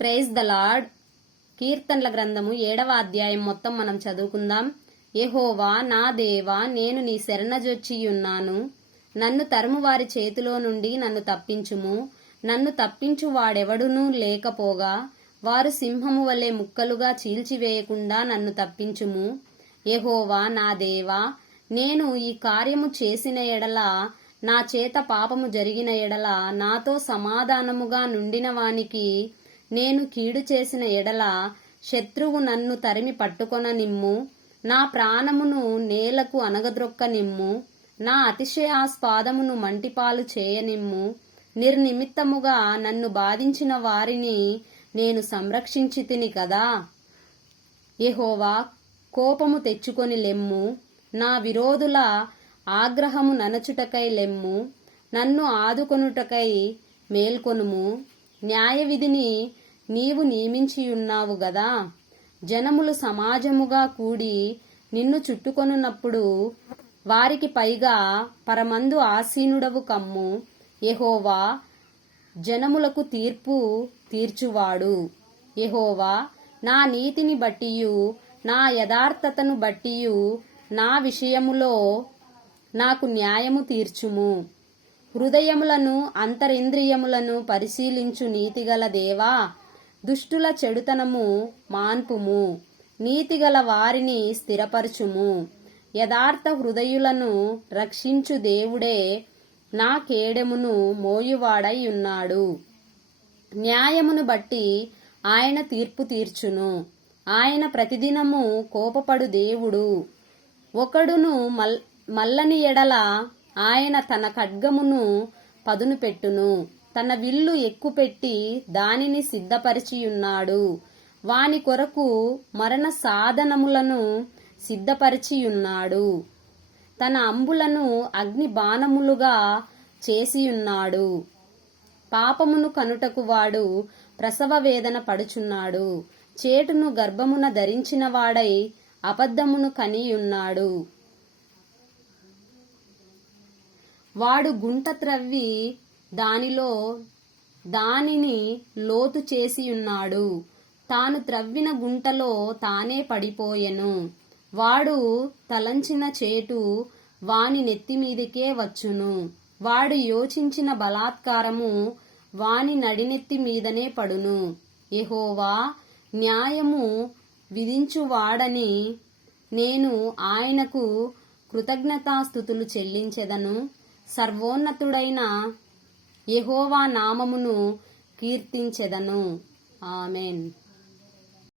Praise the lord. కీర్తనల గ్రంథము ఏడవ అధ్యాయం మొత్తం మనం చదువుకుందాం. యహోవా నా దేవా నేను నీ శరణజొచ్చియున్నాను. నన్ను తరుమువారి చేతిలో నుండి నన్ను తప్పించుము. నన్ను తప్పించు వాడెవడునూ లేకపోగా వారు సింహము వలె ముక్కలుగా చీల్చివేయకుండా నన్ను తప్పించుము. యహోవా నా దేవా నేను ఈ కార్యము చేసిన ఎడల నా చేత పాపము జరిగిన ఎడల నాతో సమాధానముగా నుండిన వానికి నేను కీడు చేసిన ఎడల శత్రువు నన్ను తరిమి పట్టుకొన నిమ్ము నా ప్రాణమును నేలకు అనగద్రొక్క నిమ్ము నా అతిశయాస్పాదమును మంటిపాలు చేయనిమ్ము. నిర్నిమిత్తముగా నన్ను బాధించిన వారిని నేను సంరక్షించి తిని కదా. యహోవా కోపము తెచ్చుకొని లెమ్ము. నా విరోధుల ఆగ్రహము ననచుటకై లెమ్ము. నన్ను ఆదుకొనుటకై మేల్కొనుము. న్యాయ విధిని నీవు నియమించియున్నావు గదా. జనములు సమాజముగా కూడి నిన్ను చుట్టుకొనున్నప్పుడు వారికి పైగా పరమందు ఆసీనుడవు కమ్ము. ఎహోవా జనములకు తీర్పు తీర్చువాడు. ఎహోవా నా నీతిని బట్టియు నా యథార్థతను బట్టియు నా విషయములో నాకు న్యాయము తీర్చుము. హృదయములను అంతరింద్రియములను పరిశీలించు నీతిగల దేవా దుష్టుల చెడుతనము మాన్పుము నీతిగల వారిని స్థిరపరచుము. యథార్థ హృదయులను రక్షించు దేవుడే నా కేడెమును మోయువాడై ఉన్నాడు. న్యాయమును బట్టి ఆయన తీర్పు తీర్చును. ఆయన ప్రతిదినము కోపపడు దేవుడు. ఒకడును మల్ మల్లని ఎడల ఆయన తన ఖడ్గమును పదును పెట్టును తన విల్లు ఎక్కుపెట్టి దానిని సిద్ధపరిచియున్నాడు. వాని కొరకు మరణ సాధనములను సిద్ధపరిచియున్నాడు. తన అంబులను అగ్ని బాణములుగా చేసియున్నాడు. పాపమును కనుటకు వాడు ప్రసవ వేదన పడుచున్నాడు. చేటును గర్భమున ధరించిన వాడై అబద్ధమును కనియున్నాడు. వాడు గుంట త్రవ్వి దానిలో దానిని లోతు చేసియున్నాడు తాను త్రవ్విన గుంటలో తానే పడిపోయెను. వాడు తలంచిన చేటు వాని నెత్తిమీదికే వచ్చును. వాడు యోచించిన బలాత్కారము వాని నడినెత్తి మీదనే పడును. ఎహోవా న్యాయము విధించువాడని నేను ఆయనకు కృతజ్ఞతాస్థుతులు చెల్లించెదను. సర్వోన్నతుడైన యహోవా నామమును కీర్తించెదను. ఆమెన్.